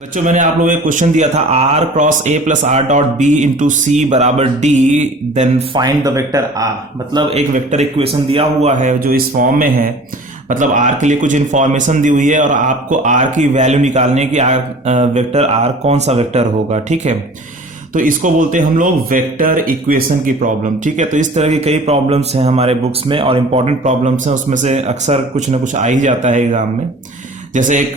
बच्चों मैंने आप लोगों को एक क्वेश्चन दिया था r cross a plus R dot B into C बराबर d, then find the vector r। मतलब एक वेक्टर इक्वेशन दिया हुआ है जो इस फॉर्म में है, मतलब r के लिए कुछ इंफॉर्मेशन दी हुई है और आपको r की वैल्यू निकालने की वेक्टर r कौन सा वेक्टर होगा। ठीक है, तो इसको बोलते हैं हम लोग वेक्टर इक्वेशन की प्रॉब्लम। ठीक है, तो इस तरह की कई प्रॉब्लम्स हैं हमारे बुक्स में और इंपॉर्टेंट प्रॉब्लम्स हैं, उसमें से अक्सर कुछ ना कुछ आ ही जाता है एग्जाम में। जैसे एक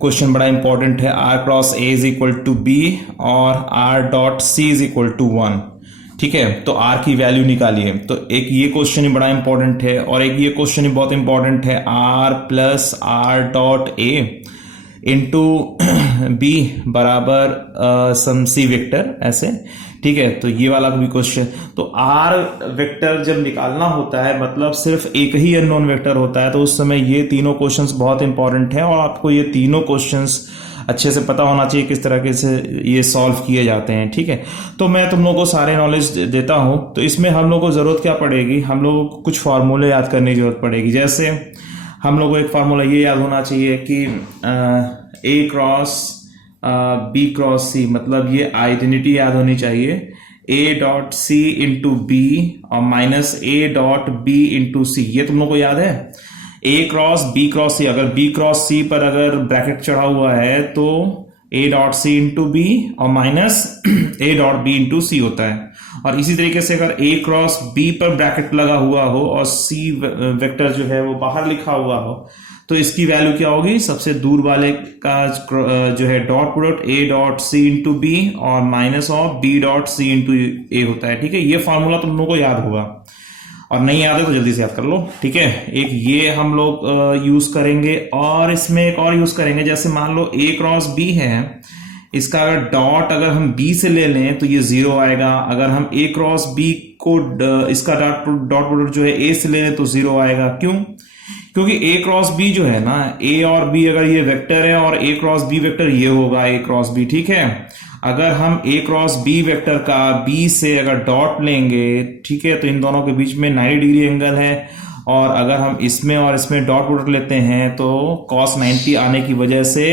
क्वेश्चन बड़ा इंपॉर्टेंट है, r cross a is equal to B और r dot C is equal to 1। ठीक है, तो r की वैल्यू निकालिए। तो एक ये क्वेश्चन ही बड़ा इंपॉर्टेंट है और एक ये क्वेश्चन ही बहुत इंपॉर्टेंट है, r plus R dot a into B बराबर सम सी वेक्टर, ऐसे। ठीक है, तो ये वाला भी क्वेश्चन। तो आर वेक्टर जब निकालना होता है मतलब सिर्फ एक ही अननोन वेक्टर होता है, तो उस समय ये तीनों क्वेश्चंस बहुत इंपॉर्टेंट हैं और आपको ये तीनों क्वेश्चंस अच्छे से पता होना चाहिए किस तरह से ये सॉल्व किए जाते हैं। ठीक है, तो मैं तुम लोगों को सारे नॉलेज देता हूं। तो इसमें हम लोग को जरूरत क्या पड़ेगी, हम लोगों को कुछ फार्मूले याद करने की जरूरत पड़ेगी। जैसे हम लोग को एक फार्मूला ये याद होना चाहिए कि A cross B cross C, मतलब ये आइडेंटिटी याद होनी चाहिए, A dot C into B और minus A dot B into C. ये तुम लोग को याद है, ए क्रॉस सी। अगर बी क्रॉस सी पर अगर ब्रैकेट चढ़ा हुआ है तो A dot C into B और minus A dot B into C होता है। और इसी तरीके से अगर ए क्रॉस बी पर ब्रैकेट लगा हुआ हो और सी वेक्टर जो है वो बाहर लिखा हुआ हो तो इसकी वैल्यू क्या होगी, सबसे दूर वाले का जो है dot product A dot C into B और minus of B dot C into A होता है। ठीक है, ये फॉर्मूला तुम लोगों को याद होगा और नहीं याद है तो जल्दी से याद कर लो। ठीक है, एक ये हम लोग यूज करेंगे और इसमें एक और यूज करेंगे। जैसे मान लो ए क्रॉस बी है, इसका अगर डॉट अगर हम बी से ले लें तो ये 0 आएगा। अगर हम ए क्रॉस बी को इसका डॉट प्रोडक्ट जो है ए से ले लें तो 0 आएगा। क्यों? क्योंकि ए क्रॉस बी जो है ना, ए और बी अगर ये वेक्टर है और ए क्रॉस बी वेक्टर ये होगा ए क्रॉस बी। ठीक है, अगर हम ए क्रॉस बी वेक्टर का बी से अगर डॉट लेंगे, ठीक है, तो इन दोनों के बीच में 90 डिग्री एंगल है और अगर हम इसमें और इसमें डॉट प्रोडक्ट लेते हैं तो cos 90 आने की वजह से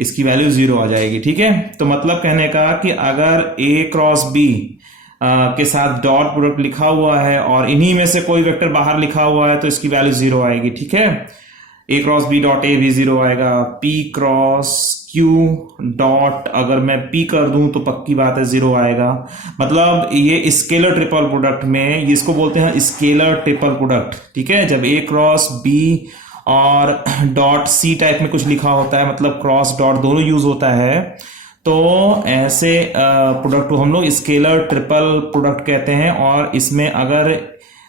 इसकी वैल्यू 0 आ जाएगी। ठीक है, तो मतलब कहने का कि अगर ए क्रॉस बी के साथ डॉट प्रोडक्ट लिखा हुआ है और इन्हीं में से कोई वेक्टर बाहर लिखा हुआ है तो इसकी वैल्यू 0 आएगी। ठीक है, ए क्रॉस बी डॉट ए भी 0 आएगा। पी क्रॉस क्यू डॉट अगर मैं पी कर दूं तो पक्की बात है 0 आएगा। मतलब ये स्केलर ट्रिपल प्रोडक्ट में, इसको बोलते हैं स्केलर ट्रिपल प्रोडक्ट। ठीक है, जब ए क्रॉस बी और डॉट सी टाइप में कुछ लिखा होता है, मतलब क्रॉस डॉट दोनों यूज होता है, तो ऐसे प्रोडक्ट को हम लोग स्केलर ट्रिपल प्रोडक्ट कहते हैं। और इसमें अगर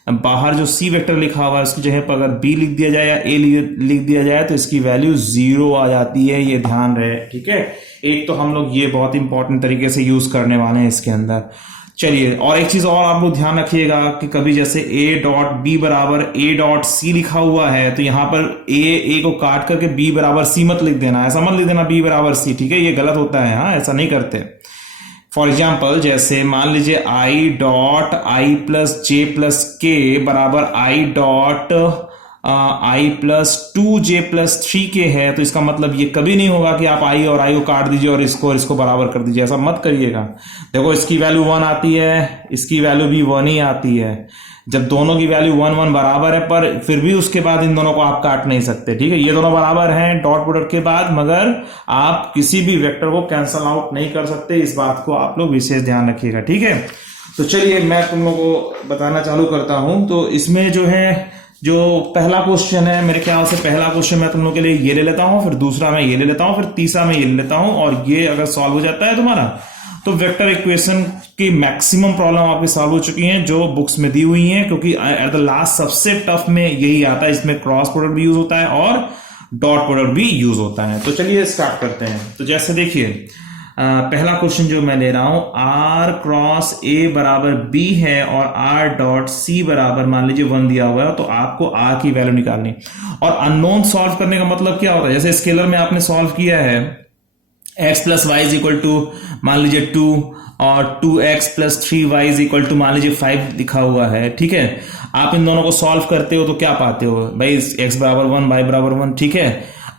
बाहर जो सी वेक्टर लिखा हुआ है उसकी जगह पर अगर बी लिख दिया जाए या ए लिख दिया जाए तो इसकी वैल्यू 0 आ जाती है, ये ध्यान रहे। ठीक है, एक तो हम लोग ये बहुत इंपॉर्टेंट तरीके से यूज करने वाले हैं इसके अंदर। चलिए, और एक चीज और आप लोग ध्यान रखिएगा कि कभी जैसे ए डॉट बी बराबर ए डॉट सी लिखा हुआ है तो यहां पर ए को काट करके बी बराबर सी मत लिख देना, ऐसा मत लिख देना बी बराबर सी। ठीक है, ये गलत होता है, हाँ, ऐसा नहीं करते। फॉर एग्जाम्पल जैसे मान लीजिए I dot I plus J plus के बराबर I dot I plus 2j plus 3k है, तो इसका मतलब ये कभी नहीं होगा कि आप आई और आई को काट दीजिए और इसको बराबर कर दीजिए, ऐसा मत करिएगा। देखो, इसकी वैल्यू 1 आती है, इसकी वैल्यू भी 1 ही आती है। जब दोनों की वैल्यू 1 बराबर है पर फिर भी उसके बाद इन दोनों को आप काट नहीं सकते। ठीक है, ये दोनों बराबर हैं डॉट प्रोडक्ट के बाद, मगर आप किसी भी वेक्टर को कैंसल आउट नहीं कर सकते। इस बात को आप लोग विशेष ध्यान रखिएगा। ठीक है, तो चलिए मैं तुम लोगों को बताना चालू करता हूं। तो इसमें जो है, जो पहला क्वेश्चन है, मेरे ख्याल से पहला क्वेश्चन मैं तुम लोग के लिए ये ले लेता हूं, फिर दूसरा मैं ये ले लेता हूं, फिर तीसरा मैं ये ले लेता हूं, और ये अगर सॉल्व हो जाता है तुम्हारा तो वेक्टर इक्वेशन की मैक्सिमम प्रॉब्लम आपकी सॉल्व हो चुकी हैं जो बुक्स में दी हुई हैं। क्योंकि एट द लास्ट सबसे टफ में यही आता है, इसमें क्रॉस प्रोडक्ट भी यूज होता है और डॉट प्रोडक्ट भी यूज होता है। तो चलिए स्टार्ट करते हैं। तो जैसे देखिए, पहला क्वेश्चन जो मैं ले रहा हूं, आर क्रॉस ए बराबर बी है और आर डॉट सी बराबर मान लीजिए 1 दिया हुआ है, तो आपको आर की वैल्यू निकालनी। और अननोन सॉल्व करने का मतलब क्या होता है, जैसे स्केलर में आपने सॉल्व किया है x plus Y is equal to मान लीजिए 2 और 2x plus 3y is equal to मान लीजिए 5 लिखा हुआ है। ठीक है, आप इन दोनों को सॉल्व करते हो तो क्या पाते हो भाई, x बराबर 1 y बराबर 1। ठीक है,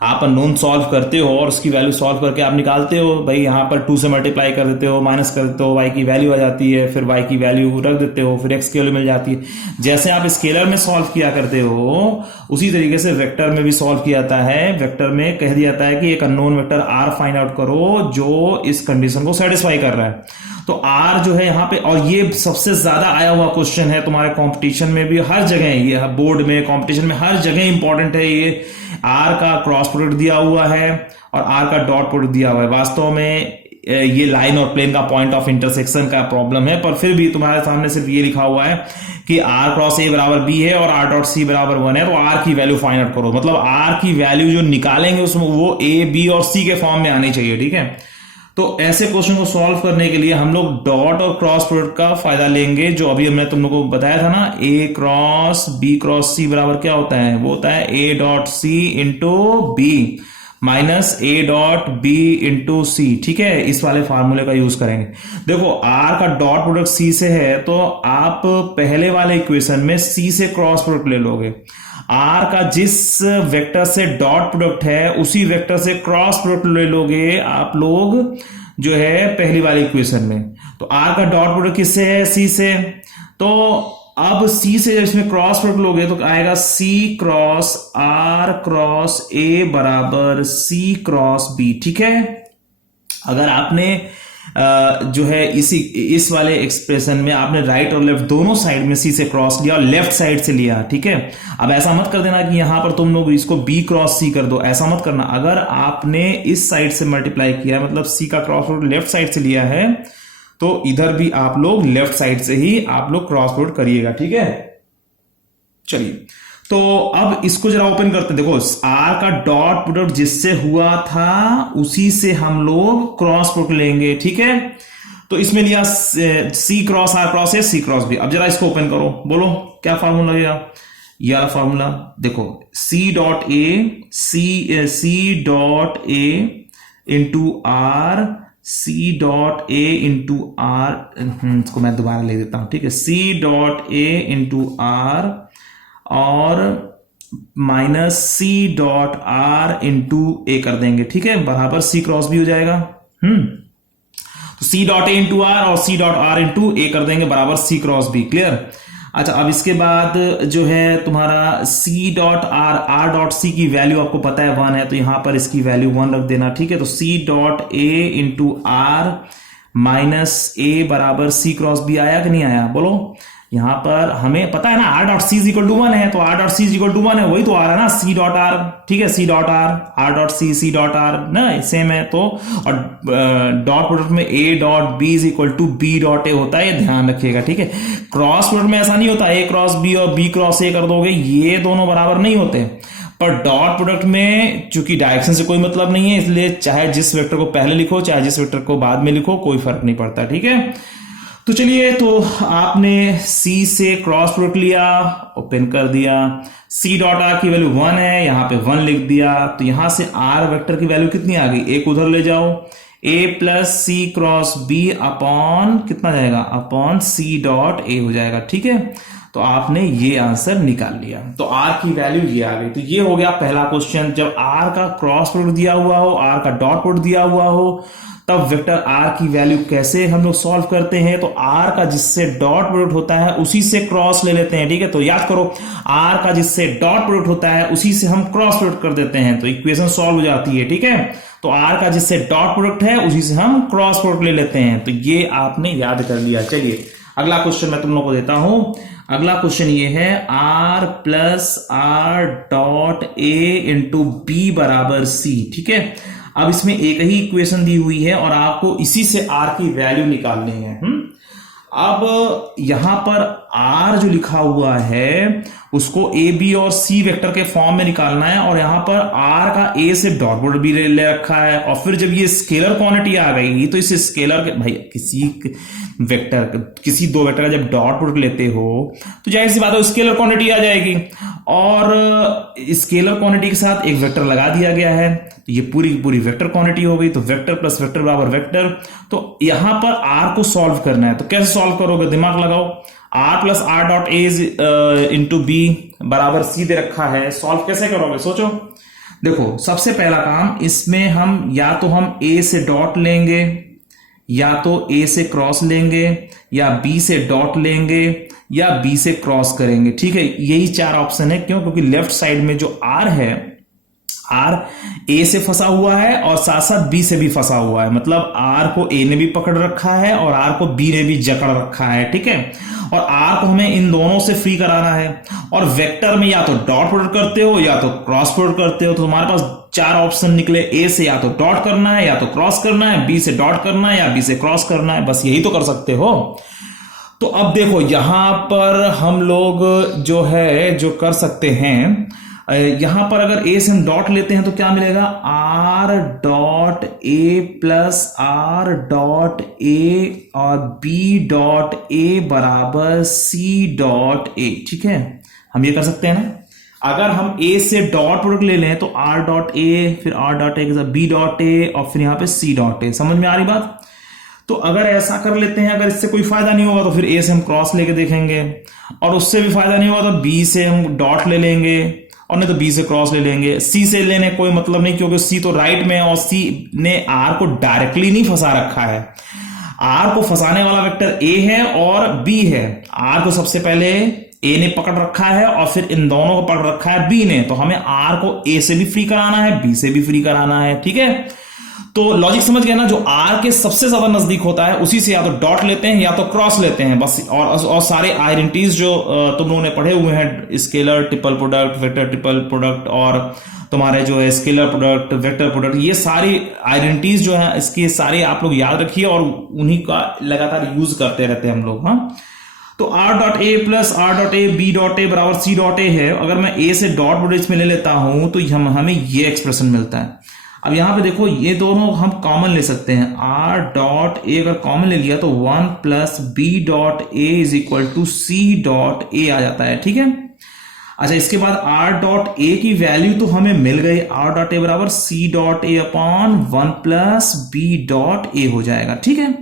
आप अननोन सॉल्व करते हो और उसकी वैल्यू सॉल्व करके आप निकालते हो भाई, यहाँ पर 2 से मल्टीप्लाई कर देते हो, माइनस कर देते हो, y की वैल्यू आ जाती है, फिर y की वैल्यू रख देते हो, फिर x की वैल्यू मिल जाती है। जैसे आप स्केलर में सॉल्व किया करते हो उसी तरीके से वेक्टर में भी सॉल्व किया जाता है। वेक्टर में कह दिया जाता है कि एक unknown vector r find out करो जो इस कंडीशन को सेटिस्फाई कर रहा है। तो r जो है यहाँ पे, और ये सबसे ज्यादा आया हुआ क्वेश्चन है तुम्हारे कंपटीशन में भी, हर जगह ये बोर्ड में, कंपटीशन में हर जगह इंपॉर्टेंट है ये। r का क्रॉस प्रोडक्ट दिया हुआ है और r का डॉट प्रोडक्ट दिया हुआ है। वास्तव में ये लाइन और प्लेन का पॉइंट ऑफ इंटरसेक्शन का प्रॉब्लम है, पर फिर भी तुम्हारे सामने सिर्फ ये लिखा हुआ है कि r क्रॉस a बराबर b है और r डॉट c बराबर 1 है, तो r की वैल्यू फाइंड आउट करो। मतलब r की वैल्यू जो निकालेंगे उसमें वो a, b और c के फॉर्म में आनी चाहिए, ठीक है। तो ऐसे क्वेश्चन को सॉल्व करने के लिए हम लोग डॉट और क्रॉस प्रोडक्ट का फायदा लेंगे, जो अभी हमने तुम लोगों को बताया था ना, a cross b cross c बराबर क्या होता है, वो होता है a dot c into b minus a dot b into c, ठीक है। इस वाले फार्मूले का यूज करेंगे। देखो r का डॉट प्रोडक्ट c से है तो आप पहले वाले इक्वेशन में c से क्रॉस प्रोडक्ट ले लोगे। r का जिस वेक्टर से डॉट प्रोडक्ट है उसी वेक्टर से क्रॉस प्रोडक्ट ले लोगे आप लोग जो है पहली वाली इक्वेशन में। तो r का डॉट प्रोडक्ट किससे है, c से। तो अब c से जब इसमें क्रॉस प्रोडक्ट लोगे तो आएगा c cross r cross a बराबर c क्रॉस b, ठीक है। अगर आपने जो है इस वाले एक्सप्रेशन में आपने राइट और लेफ्ट दोनों साइड में c से क्रॉस लिया और लेफ्ट साइड से लिया, ठीक है। अब ऐसा मत कर देना कि यहां पर तुम लोग इसको b क्रॉस c कर दो, ऐसा मत करना। अगर आपने इस साइड से मल्टीप्लाई किया मतलब c का क्रॉस प्रोडक्ट लेफ्ट साइड से लिया है तो इधर भी आप लोग लेफ्ट साइड से ही आप लोग क्रॉस प्रोडक्ट करिएगा, ठीक है। चलिए तो अब इसको जरा ओपन करते हैं। देखो r का डॉट प्रोडक्ट जिससे हुआ था उसी से हम लोग क्रॉस प्रोडक्ट लेंगे, ठीक है। तो इसमें लिया c क्रॉस r क्रॉस है, c क्रॉस b। अब जरा इसको ओपन करो, बोलो क्या फार्मूला लगेगा। यह फार्मूला देखो c dot a into r, c dot a into r, इसको मैं दोबारा ले देता हूं, ठीक है। c dot a into r और minus c dot r into a कर देंगे, ठीक है, बराबर c क्रॉस b हो जाएगा। तो c dot a into r और c dot r into a कर देंगे बराबर c क्रॉस b, क्लियर। अच्छा अब इसके बाद जो है तुम्हारा c dot r dot c की वैल्यू आपको पता है 1 है, तो यहां पर इसकी वैल्यू 1 रख देना, ठीक है। तो c dot a into r minus a बराबर c क्रॉस b आया कि नहीं आया, बोलो। यहां पर हमें पता है ना r dot c is equal to 1 है, तो r dot c is equal to 1 है, वही तो आ रहा है ना c डॉट r, ठीक है। c dot r dot c dot r ना सेम है। तो और डॉट प्रोडक्ट में a dot b is equal to b dot a होता है, ये ध्यान रखिएगा, ठीक है। क्रॉस प्रोडक्ट में ऐसा नहीं होता a क्रॉस b और b क्रॉस a कर दोगे, ये दोनों बराबर नहीं होते। पर डॉट प्रोडक्ट में चूंकि डायरेक्शन से कोई मतलब नहीं है, इसलिए चाहे जिस वेक्टर को पहले लिखो चाहे जिस वेक्टर को बाद में लिखो कोई फर्क नहीं पड़ता, ठीक है। तो चलिए, तो आपने c से क्रॉस प्रोडक्ट लिया, ओपन कर दिया, c डॉट r की वैल्यू 1 है, यहां पे 1 लिख दिया। तो यहां से r वेक्टर की वैल्यू कितनी आ गई, एक उधर ले जाओ, a plus c cross b upon कितना जाएगा, अपॉन c डॉट a हो जाएगा, ठीक है। तो आपने ये आंसर निकाल लिया, तो r की वैल्यू ये आ गई। तो ये हो गया पहला क्वेश्चन। जब r का क्रॉस प्रोडक्ट दिया हुआ हो, r का डॉट प्रोडक्ट दिया हुआ हो, तब वेक्टर r की वैल्यू कैसे हम लोग सॉल्व करते हैं। तो r का जिससे डॉट प्रोडक्ट होता है उसी से क्रॉस ले लेते हैं, ठीक है। तो याद करो r का जिससे डॉट प्रोडक्ट होता है उसी से हम क्रॉस प्रोडक्ट कर देते हैं, तो इक्वेशन सॉल्व हो जाती है, ठीक है। तो r का जिससे डॉट प्रोडक्ट है उसी से हम क्रॉस प्रोडक्ट ले लेते हैं। तो ये आपने याद कर लिया। चलिए अगला क्वेश्चन मैं तुम लोग को देता हूं। अगला क्वेश्चन ये है r plus r dot a into b बराबर c, ठीक है। अब इसमें एक ही इक्वेशन दी हुई है और आपको इसी से r की वैल्यू निकालनी है। अब यहां पर r जो लिखा हुआ है उसको a b और c वेक्टर के फॉर्म में निकालना है, और यहां पर r का a से डॉट प्रोडक्ट भी ले रखा है। और फिर जब ये स्केलर क्वांटिटी आ गई तो इस स्केलर के भाई किसी दो वेक्टर का जब डॉट प्रोडक्ट लेते हो तो जाहिर सी बात है स्केलर क्वांटिटी आ जाएगी, और स्केलर क्वांटिटी के साथ एक वेक्टर लगा दिया गया है, तो ये पूरी वेक्टर क्वांटिटी हो गई। तो वेक्टर प्लस वेक्टर बराबर वेक्टर। तो यहां पर r को सॉल्व करना है, तो कैसे सॉल्व करोगे, दिमाग लगाओ। r plus r dot a into b बराबर c दे रखा है, सॉल्व कैसे करोगे सोचो। देखो सबसे पहला काम इसमें हम या तो हम ए से डॉट लेंगे, या तो ए से क्रॉस लेंगे, या बी से डॉट लेंगे, या बी से क्रॉस करेंगे। ठीक है, यही चार ऑप्शन है। क्यों? क्योंकि लेफ्ट साइड में जो आर है, आर ए से फंसा हुआ है और साथ साथ बी से भी फंसा हुआ है। मतलब आर को ए ने भी पकड़ रखा है और आर को बी ने भी जकड़ रखा है। ठीक है, और आर को हमें इन दोनों से फ्री कराना है। और वेक्टर में या तो डॉट प्रोडक्ट करते हो या तो क्रॉस प्रोडक्ट करते हो। तो तुम्हारे पास चार ऑप्शन निकले, ए से या तो डॉट करना है या तो क्रॉस करना है, बी से डॉट करना है या बी से क्रॉस करना है। बस यही तो कर सकते हो। तो अब देखो यहां पर हम लोग जो है जो कर सकते हैं, यहां पर अगर ए से हम डॉट लेते हैं तो क्या मिलेगा, are dot A plus R dot A और बी डॉट ए बराबर सी डॉट ए। ठीक है, हम ये कर सकते हैं ना। अगर हम ए से डॉट प्रोडक्ट ले लें तो आर डॉट ए, फिर आर डॉट ए के साथ बी डॉट ए और फिर यहां पे सी डॉट ए। समझ में आ रही बात? तो अगर ऐसा कर लेते हैं, अगर इससे कोई फायदा नहीं होगा तो फिर ए से हम क्रॉस लेके देखेंगे, और उससे भी फायदा नहीं होगा तो बी से हम डॉट ले लेंगे, और नहीं तो बी से क्रॉस ले लेंगे। सी से लेने कोई मतलब नहीं, क्योंकि सी तो राइट में है और सी ने आर को डायरेक्टली नहीं फंसा रखा है। आर को फंसाने वाला वेक्टर ए है और बी है। आर को सबसे पहले ए ने पकड़ रखा है और फिर इन दोनों को पकड़ रखा है बी ने। तो हमें आर को ए से भी फ्री कराना है, बी से भी फ्री कराना है। ठीक है, तो लॉजिक समझ गया ना। जो आर के सबसे ज्यादा नजदीक होता है उसी से या तो डॉट लेते हैं या तो क्रॉस लेते हैं बस। और सारे आइडेंटिटीज जो तुम लोगों ने पढ़े हुए हैं, scalar triple product, vector triple product, और तुम्हारे जो है स्केलर प्रोडक्ट, वेक्टर प्रोडक्ट, ये सारी आइडेंटिटीज जो है इसके सारे आप लोग याद रखिए और उन्हीं का लगातार यूज करते रहते हैं हम लोग। हाँ, तो R dot A plus R dot A B dot A बराबर सी डॉट ए है। अगर मैं ए से डॉट प्रोडक्ट में ले लेता हूं तो हमें ये एक्सप्रेशन मिलता है। अब यहां पे देखो ये दोनों हम कॉमन ले सकते हैं। आर डॉट ए अगर कॉमन ले लिया तो 1 plus B dot A is equal to C dot A आ जाता है। ठीक है, अच्छा इसके बाद आर डॉट ए की वैल्यू तो हमें मिल गई। आर डॉट ए बराबर C dot A upon 1 plus B dot A हो जाएगा। ठीक है,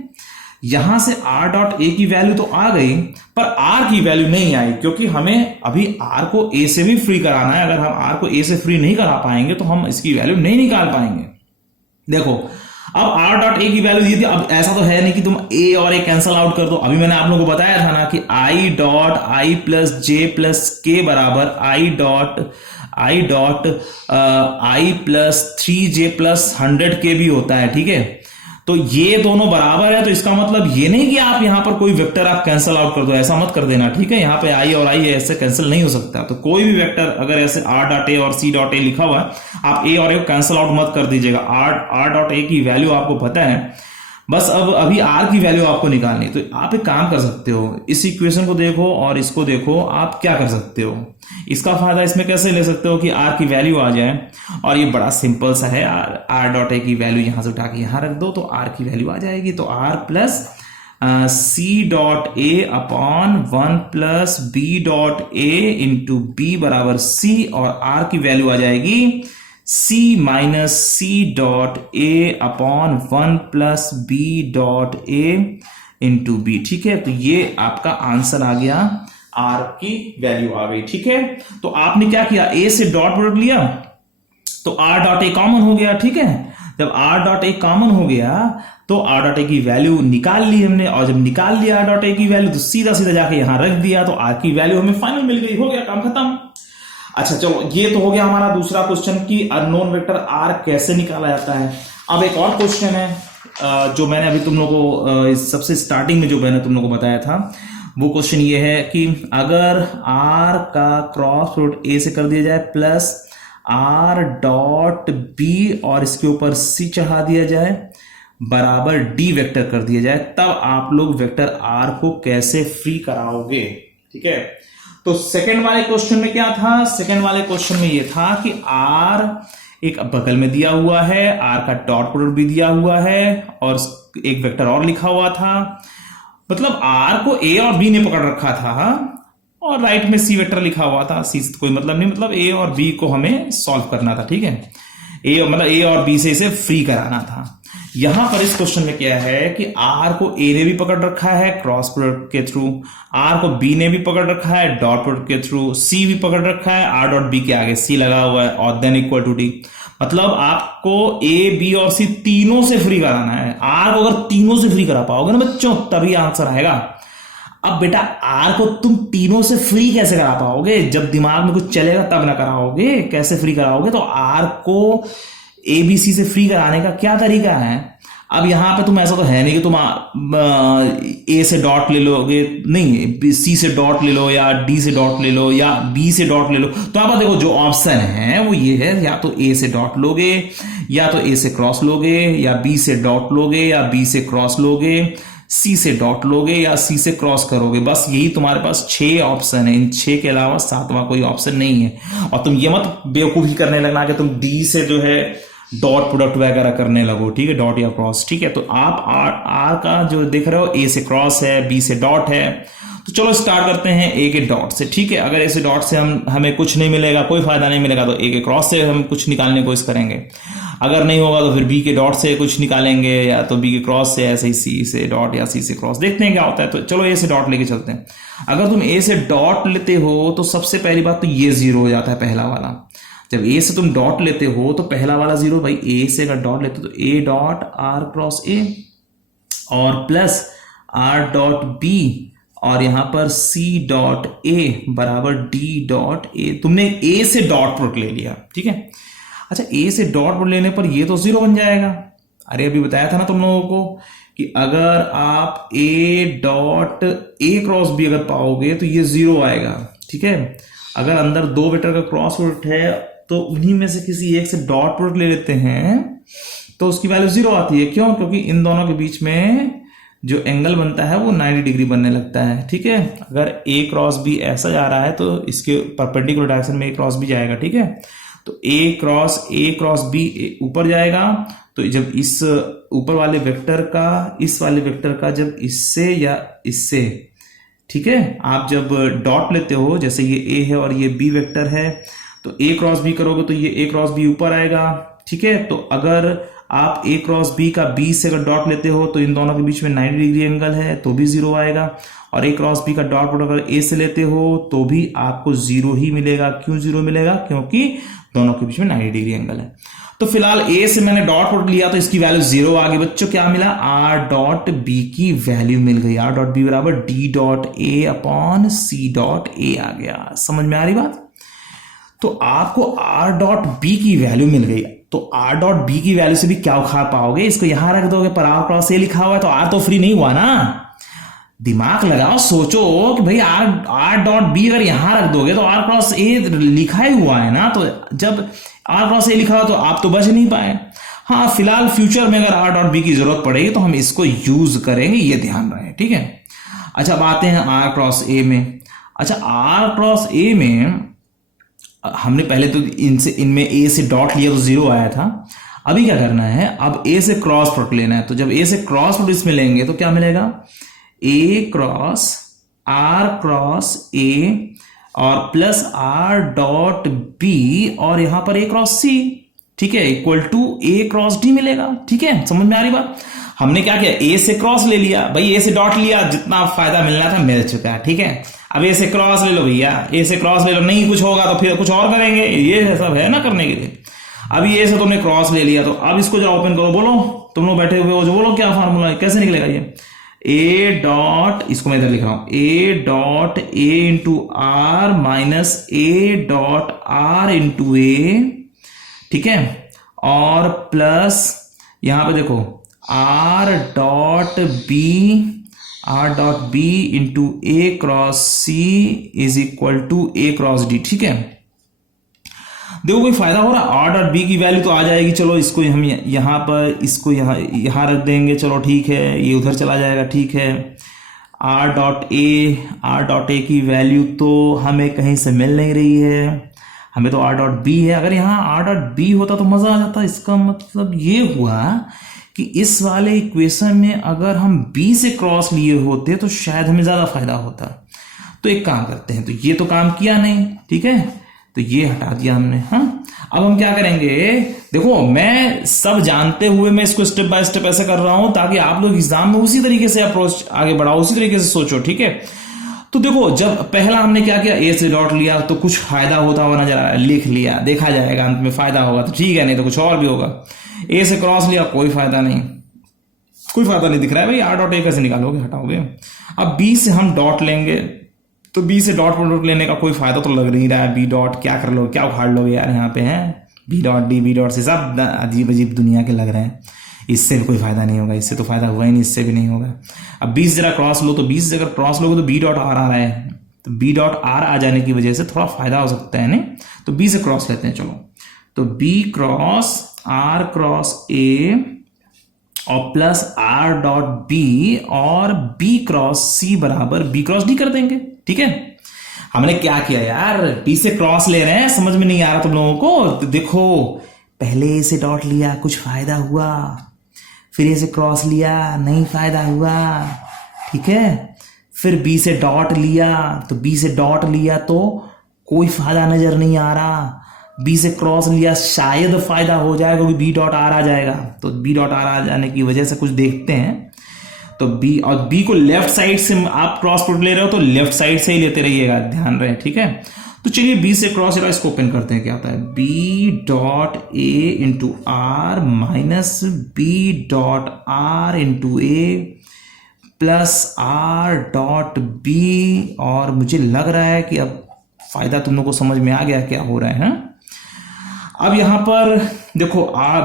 यहां से आर डॉट ए की वैल्यू तो आ गई पर आर की वैल्यू नहीं आई, क्योंकि हमें अभी आर को ए से भी फ्री कराना है। अगर हम आर को ए से फ्री नहीं करा पाएंगे तो हम इसकी वैल्यू नहीं निकाल पाएंगे। देखो अब आर डॉट ए की वैल्यू दी थी। अब ऐसा तो है नहीं कि तुम ए और ए कैंसल आउट कर दो। अभी मैंने आप लोगों को बताया था ना कि I dot I plus J plus के बराबर I dot I plus 3j plus 100k भी होता है। ठीक है, तो ये दोनों बराबर है, तो इसका मतलब ये नहीं कि आप यहां पर कोई वेक्टर आप कैंसल आउट कर दो, ऐसा मत कर देना। ठीक है, यहाँ पे आई और आई ऐसे कैंसिल नहीं हो सकता। तो कोई भी वेक्टर अगर ऐसे आर डॉट ए और सी डॉट ए लिखा हुआ है, आप ए और ए को कैंसिल आउट मत कर दीजिएगा। आर डॉट ए की वैल्यू आपको पता है, बस अब अभी आर की वैल्यू आपको निकालनी। तो आप एक काम कर सकते हो, इस इक्वेशन को देखो और इसको देखो, आप क्या कर सकते हो, इसका फायदा इसमें कैसे ले सकते हो कि आर की वैल्यू आ जाए। और ये बड़ा सिंपल सा है, आर डॉट ए की वैल्यू यहां से उठा के यहां रख दो तो आर की वैल्यू आ जाएगी। तो R plus C dot A upon 1 plus B dot A into B बराबर सी, और आर की वैल्यू आ जाएगी c minus C dot A upon 1 plus B dot A into B. ठीक है, तो ये आपका आंसर आ गया, r की वैल्यू आ गई। ठीक है, तो आपने क्या किया, a से डॉट प्रोडक्ट लिया तो r डॉट ए कॉमन हो गया। ठीक है, जब r डॉट ए कॉमन हो गया तो r डॉट ए की वैल्यू निकाल ली हमने, और जब निकाल लिया r डॉट ए की वैल्यू तो सीधा सीधा जाके यहां रख दिया, तो r की वैल्यू हमें फाइनल मिल गई, हो गया काम खत्म। अच्छा चलो, ये तो हो गया हमारा दूसरा क्वेश्चन कि अननोन वेक्टर आर कैसे निकाला जाता है। अब एक और क्वेश्चन है जो मैंने अभी तुम लोगों को सबसे स्टार्टिंग में जो मैंने तुम लोगों को बताया था, वो क्वेश्चन ये है कि अगर आर का क्रॉस प्रोडक्ट ए से कर दिया जाए प्लस आर डॉट बी और इसके ऊपर सी चढ़ा दिया जाए बराबर डी वेक्टर कर दिया जाए, तब आप लोग वेक्टर आर को कैसे फ्री कराओगे। ठीक है, तो सेकंड वाले क्वेश्चन में क्या था, सेकंड वाले क्वेश्चन में ये था कि आर एक बगल में दिया हुआ है, आर का डॉट प्रोडक्ट भी दिया हुआ है और एक वेक्टर और लिखा हुआ था। मतलब आर को ए और बी ने पकड़ रखा था और राइट में सी वेक्टर लिखा हुआ था। सी से कोई मतलब नहीं, मतलब ए और बी को हमें सॉल्व करना था। ठीक है, मतलब ए और बी से इसे फ्री कराना था। यहां पर इस क्वेश्चन में क्या है कि आर को ए ने भी पकड़ रखा है क्रॉस प्रोडक्ट के थ्रू, आर को बी ने भी पकड़ रखा है डॉट प्रोडक्ट के थ्रू, सी भी पकड़ रखा है आर डॉट बी के आगे सी लगा हुआ है और देन इक्वल टू डी। मतलब आपको ए बी और सी तीनों से फ्री कराना है। आर को अगर तीनों से फ्री करा पाओगे ना बच्चों तभी आंसर आएगा। अब बेटा आर को तुम तीनों से फ्री कैसे करा पाओगे? जब दिमाग में कुछ चलेगा तब ना कराओगे। कैसे फ्री कराओगे? तो आर को एबीसी से फ्री कराने का क्या तरीका है? अब यहां पे तुम ऐसा तो है नहीं कि तुम ए से डॉट ले लोगे, नहीं सी से डॉट ले लो या डी से डॉट ले लो या बी से डॉट ले लो। तो आप देखो जो ऑप्शन है वो ये है, या तो ए से डॉट लोगे या तो ए से क्रॉस लोगे या बी से डॉट लोगे या बी से क्रॉस लोगे, सी से डॉट लोगे या सी से क्रॉस करोगे। बस यही तुम्हारे पास 6 ऑप्शन है। इन 6 के अलावा 7वां कोई ऑप्शन नहीं है। और तुम ये मत बेवकूफी करने लगना कि तुम डी से जो है डॉट प्रोडक्ट वगैरह करने लगो, ठीक है, डॉट या क्रॉस, ठीक है। तो आप आर का जो देख रहे हो ए से क्रॉस है, बी से डॉट है। तो चलो स्टार्ट करते हैं ए के डॉट से, ठीक है। अगर ए से डॉट से हमें कुछ नहीं मिलेगा, कोई फायदा नहीं मिलेगा, तो ए के क्रॉस से हम कुछ निकालने की कोशिश करेंगे। अगर नहीं होगा तो फिर बी के डॉट से कुछ निकालेंगे या तो बी के क्रॉस से, ऐसे ही सी से डॉट या सी से क्रॉस, देखते हैं क्या होता है। तो चलो ए से डॉट लेके चलते हैं। अगर तुम ए से डॉट लेते हो तो सबसे पहली बात तो ये जीरो हो जाता है, पहला वाला। जब ए से तुम डॉट लेते हो तो पहला वाला जीरो, भाई ए से अगर डॉट लेते हो तो A dot are cross A और प्लस आर डॉट बी और यहां पर सी डॉट ए बराबर डी डॉट ए। तुमने ए से डॉट प्रोडक्ट ले लिया, ठीक है। अच्छा, ए से डॉट प्रोडक्ट लेने पर ये तो जीरो बन जाएगा। अरे अभी बताया था ना तुम लोगों को कि अगर आप A dot A cross B अगर पाओगे तो ये जीरो आएगा, ठीक है। अगर अंदर 2 वेक्टर का क्रॉस प्रोडक्ट है तो उन्हीं में से किसी एक से डॉट प्रोडक्ट ले लेते हैं तो उसकी वैल्यू जीरो आती है। क्यों? क्योंकि इन दोनों के बीच में जो एंगल बनता है वो 90 डिग्री बनने लगता है, ठीक है। अगर ए क्रॉस बी ऐसा जा रहा है तो इसके परपेंडिकुलर डायरेक्शन में ए क्रॉस बी जाएगा, ठीक है। तो ए क्रॉस बी ऊपर जाएगा। तो जब इस ऊपर वाले वेक्टर का इस वाले वेक्टर का जब इससे या इससे, ठीक है, आप जब डॉट लेते हो, जैसे ये ए है और ये बी वेक्टर है, तो ए क्रॉस बी करोगे तो ये ए क्रॉस बी ऊपर आएगा, ठीक है। तो अगर आप ए क्रॉस बी का बी से अगर डॉट लेते हो तो इन दोनों के बीच में 90 डिग्री एंगल है तो भी जीरो आएगा। और ए क्रॉस बी का डॉट प्रोडक्ट अगर ए से लेते हो तो भी आपको जीरो ही मिलेगा। क्यों जीरो मिलेगा? क्योंकि दोनों के बीच में 90 डिग्री एंगल है। तो फिलहाल ए से मैंने डॉट प्रोडक्ट लिया तो इसकी वैल्यू जीरो आ गई। बच्चों क्या मिला? आर डॉट बी की वैल्यू मिल गई। आर डॉट बी बराबर D dot A upon C dot A आ गया। समझ में आ रही बात? तो आपको आर डॉट बी की वैल्यू मिल गई। तो आर डॉट बी की वैल्यू से भी क्या उखाड़ पाओगे? इसको यहां रख दोगे, पर आर क्रॉस ए लिखा हुआ है तो आर तो फ्री नहीं हुआ ना। दिमाग लगाओ, सोचो कि भाई आर डॉट बी अगर यहां रख दोगे तो आर क्रॉस ए लिखा ही हुआ है ना। तो जब आर क्रॉस ए लिखा हुआ तो आप तो बच नहीं पाए। हाँ, फिलहाल फ्यूचर में अगर आर डॉट बी की जरूरत पड़ेगी तो हम इसको यूज करेंगे, ये ध्यान रहे, ठीक है। अच्छा, अब आते हैं आर क्रॉस ए में। अच्छा, आर क्रॉस ए में हमने पहले तो इनमें ए से डॉट लिया तो जीरो आया था। अभी क्या करना है? अब ए से क्रॉस प्रोडक्ट लेना है। तो जब ए से क्रॉस प्रोडक्ट इसमें लेंगे तो क्या मिलेगा? ए क्रॉस आर क्रॉस ए और प्लस आर डॉट बी और यहां पर ए क्रॉस सी, ठीक है, equal to A cross D मिलेगा, ठीक है। समझ में आ रही बात? हमने क्या किया? ए से क्रॉस ले लिया, भाई ए से डॉट लिया, जितना फायदा मिलना था मिल चुका है, ठीक है। अब ए से क्रॉस ले लो भैया, ए से क्रॉस ले लो, नहीं कुछ होगा तो फिर कुछ और करेंगे, ये सब है ना करने के लिए। अभी ए से तुमने क्रॉस ले लिया तो अब इसको जरा ओपन करो, बोलो तुम लोग बैठे हुए हो जो, बोलो क्या फार्मूला है, कैसे निकलेगा ये? ए डॉट, इसको मैं इधर लिख रहा हूं, A dot A into R minus A dot R into A, ठीक है, और प्लस यहां पे देखो R dot B into A cross C is equal to A cross D, ठीक है। देखो कोई फायदा हो रहा? आर डॉट बी की वैल्यू तो आ जाएगी। चलो इसको हम यहां पर इसको यहां रख देंगे, चलो ठीक है, ये उधर चला जाएगा, ठीक है। आर डॉट ए की वैल्यू तो हमें कहीं से मिल नहीं रही है, हमें तो आर डॉट बी है। अगर यहां आर डॉट बी होता तो मजा आ जाता। इसका मतलब ये हुआ कि इस वाले इक्वेशन में अगर हम बी से क्रॉस लिए होते तो शायद हमें ज्यादा फायदा होता। तो एक काम करते हैं, तो ये तो काम किया नहीं, ठीक है, तो ये हटा दिया हमने। हाँ, अब हम क्या करेंगे, देखो मैं सब जानते हुए मैं इसको स्टेप बाय स्टेप ऐसे कर रहा हूं ताकि आप लोग एग्जाम में उसी तरीके से अप्रोच आगे बढ़ाओ, उसी तरीके से सोचो, ठीक है। तो देखो जब पहला हमने क्या किया, ए से डॉट लिया तो कुछ फायदा होता हुआ नजर आ रहा है, लिख लिया, देखा जाएगा अंत में फायदा होगा तो ठीक है, नहीं तो कुछ और भी होगा। ए से क्रॉस लिया, कोई फायदा नहीं, कोई फायदा नहीं दिख रहा है भाई, आर डॉट ए कैसे निकालोगे, हटाओगे। अब बी से हम डॉट लेंगे, तो बी से डॉट प्रोडक्ट लेने का कोई फायदा तो लग नहीं रहा है। बी डॉट क्या कर लोगे, क्या उखाड़ लोगे यार, यहाँ पे है B dot D, B dot से सब अजीब अजीब दुनिया के लग रहे हैं, इससे भी कोई फायदा नहीं होगा, इससे तो फायदा हुआ ही नहीं, इससे भी नहीं होगा। अब 20 जरा क्रॉस लो, तो 20 अगर क्रॉस लोगे तो बी डॉट आर आ रहा है, तो बी डॉट आर आ जाने की वजह से थोड़ा फायदा हो सकता है, नहीं तो बी से क्रॉस लेते हैं। चलो तो B cross R cross A और प्लस आर डॉट बी और बी क्रॉस सी बराबर बी क्रॉस डी कर देंगे, ठीक है। हमने क्या किया यार, बी से क्रॉस ले रहे हैं, समझ में नहीं आ रहा तुम लोगों को, तो देखो पहले ए से डॉट लिया, कुछ फायदा हुआ, फिर ए से क्रॉस लिया, नहीं फायदा हुआ, ठीक है। फिर बी से डॉट लिया, तो बी से डॉट लिया तो कोई फायदा नजर नहीं आ रहा, बी से क्रॉस लिया शायद फायदा हो जाएगा क्योंकि बी डॉट आर आ जाएगा, तो बी डॉट आर आ जाने की वजह से कुछ देखते हैं। तो बी और बी को लेफ्ट साइड से आप क्रॉस प्रोडक्ट ले रहे हो तो लेफ्ट साइड से ही लेते रहिएगा, ध्यान रहे, ठीक है। तो चलिए बी से क्रॉस इसको ओपन करते हैं, क्या होता है, B dot A into R minus B dot R into A plus R dot B, और मुझे लग रहा है कि अब फायदा तुम लोग को समझ में आ गया क्या हो रहा है। अब यहां पर देखो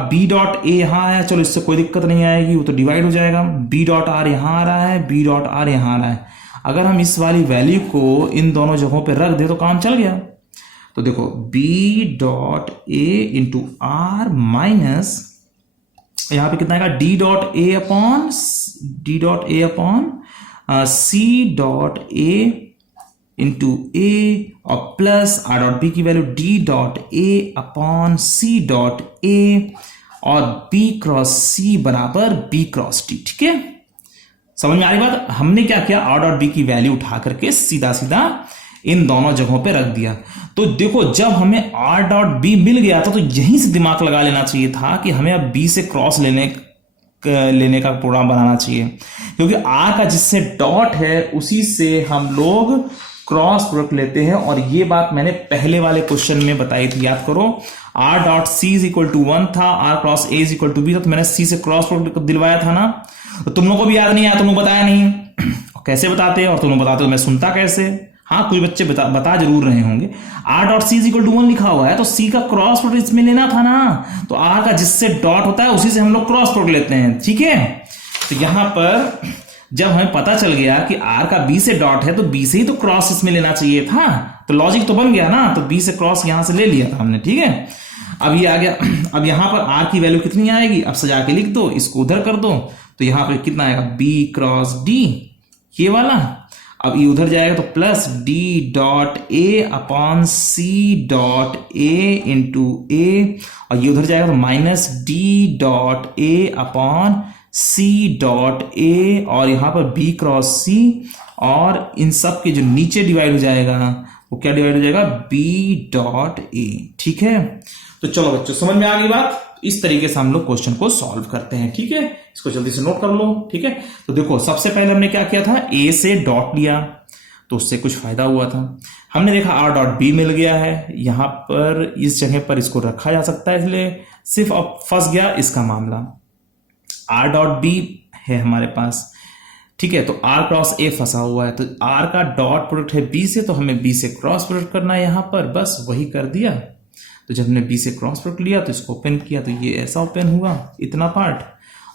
बी डॉट ए यहां आया, चलो इससे कोई दिक्कत नहीं आएगी, वो तो डिवाइड हो जाएगा। बी डॉट आर यहां आ रहा है, बी डॉट आर यहां आ रहा है, अगर हम इस वाली वैल्यू को इन दोनों जगहों पे रख दे तो काम चल गया। तो देखो B dot A into R minus यहां पे कितना आएगा, D dot A upon C dot A into A और प्लस आर डॉट बी की value D dot A upon C dot A और बी क्रॉस सी बराबर बी क्रॉस डी, ठीक है। समझ में आ रही बात, हमने क्या किया, आर डॉट बी की वैल्यू उठा करके सीधा सीधा इन दोनों जगहों पे रख दिया। तो देखो जब हमें आर डॉट बी मिल गया था तो यहीं से दिमाग लगा लेना चाहिए था कि हमें अब बी से क्रॉस लेने का प्रोग्राम बनाना चाहिए, क्योंकि आर का जिससे डॉट है उसी से हम लोग क्रॉस प्रोडक्ट लेते हैं। और ये बात मैंने पहले वाले क्वेश्चन में बताई थी, याद करो, R dot C is equal to 1 था, R cross A is equal to B था, तो मैंने सी से क्रॉस प्रोडक्ट दिलवाया था ना। तो तुम लोग को भी याद नहीं आया, तुम लोग बताया नहीं कैसे बताते हैं, और तुम लोग बताते हो मैं सुनता कैसे। हाँ कुछ बच्चे बता जरूर रहे होंगे। R dot C is equal to 1 लिखा हुआ है तो सी का क्रॉस प्रोडक्ट इसमें लेना था ना, तो आर का जिससे डॉट होता है उसी से हम लोग क्रॉस प्रोडक्ट लेते हैं, ठीक है। तो यहां पर जब हमें पता चल गया कि आर का बी से डॉट है तो बी से ही तो क्रॉस इसमें लेना चाहिए था, तो लॉजिक तो बन गया ना, तो बी से क्रॉस यहां से ले लिया था हमने, ठीक है। अब ये आ गया, अब यहां पर आर की वैल्यू कितनी आएगी, अब सजा के लिख दो, इसको उधर कर दो, तो यहां पर कितना आएगा, बी क्रॉस डी, ये वाला। अब ये उधर जाएगा तो plus D dot A upon C dot A into A, और ये उधर जाएगा तो minus D dot A upon C dot A, और यहां पर बी क्रॉस सी, और इन सब के जो नीचे डिवाइड हो जाएगा वो क्या डिवाइड हो जाएगा, बी डॉट ए, ठीक है। तो चलो बच्चों समझ में आ गई बात, इस तरीके से हम लोग क्वेश्चन को सॉल्व करते हैं, ठीक है। इसको जल्दी से नोट कर लो, ठीक है। तो देखो सबसे पहले हमने क्या किया था, ए से डॉट लिया तो उससे कुछ फायदा हुआ था, हमने देखा आर डॉट बी मिल गया है, यहां पर इस जगह पर इसको रखा जा सकता है, इसलिए सिर्फ अब फंस गया इसका मामला। आर डॉट बी है हमारे पास, ठीक है, तो आर क्रॉस ए फंसा हुआ है, तो आर का डॉट प्रोडक्ट है बी से, तो हमें बी से क्रॉस प्रोडक्ट करना है यहां पर, बस वही कर दिया। तो जब हमने बी से क्रॉस प्रोडक्ट लिया तो इसको ओपन किया, तो ये ऐसा ओपन हुआ इतना पार्ट,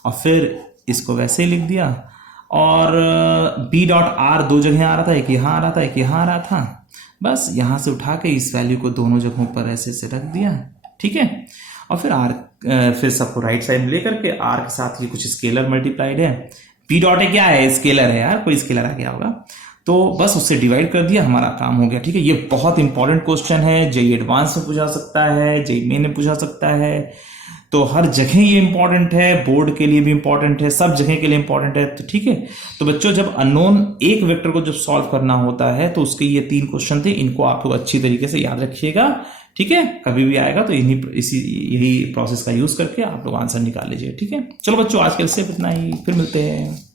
और फिर इसको वैसे ही लिख दिया। और बी डॉट आर दो जगह आ रहा था, एक यहाँ आ रहा था, एक यहाँ आ रहा था, बस यहां से उठा के इस वैल्यू को दोनों जगहों पर ऐसे से रख दिया, ठीक है। और फिर आर फिर सबको राइट साइड में लेकर के आर के साथ ये कुछ स्केलर मल्टीप्लाइड है, बी डॉट ए क्या है, स्केलर है यार, कोई स्केलर आ गया होगा, तो बस उससे डिवाइड कर दिया, हमारा काम हो गया, ठीक है। ये बहुत इंपॉर्टेंट क्वेश्चन है, जेईई एडवांस में पूछा सकता है, जेईई मेन में पूछा सकता है, तो हर जगह ये इंपॉर्टेंट है, बोर्ड के लिए भी इंपॉर्टेंट है, सब जगह के लिए इंपॉर्टेंट है। तो ठीक है, तो बच्चों जब अननोन एक वेक्टर को जब सॉल्व करना होता है तो उसके ये 3 क्वेश्चन थे, इनको आप लोग अच्छी तरीके से याद रखिएगा। ठीक है, कभी भी आएगा तो यही प्रोसेस का यूज करके आप लोग आंसर निकाल लीजिए। ठीक है, चलो बच्चों आज के लिए सिर्फ इतना ही, फिर मिलते हैं।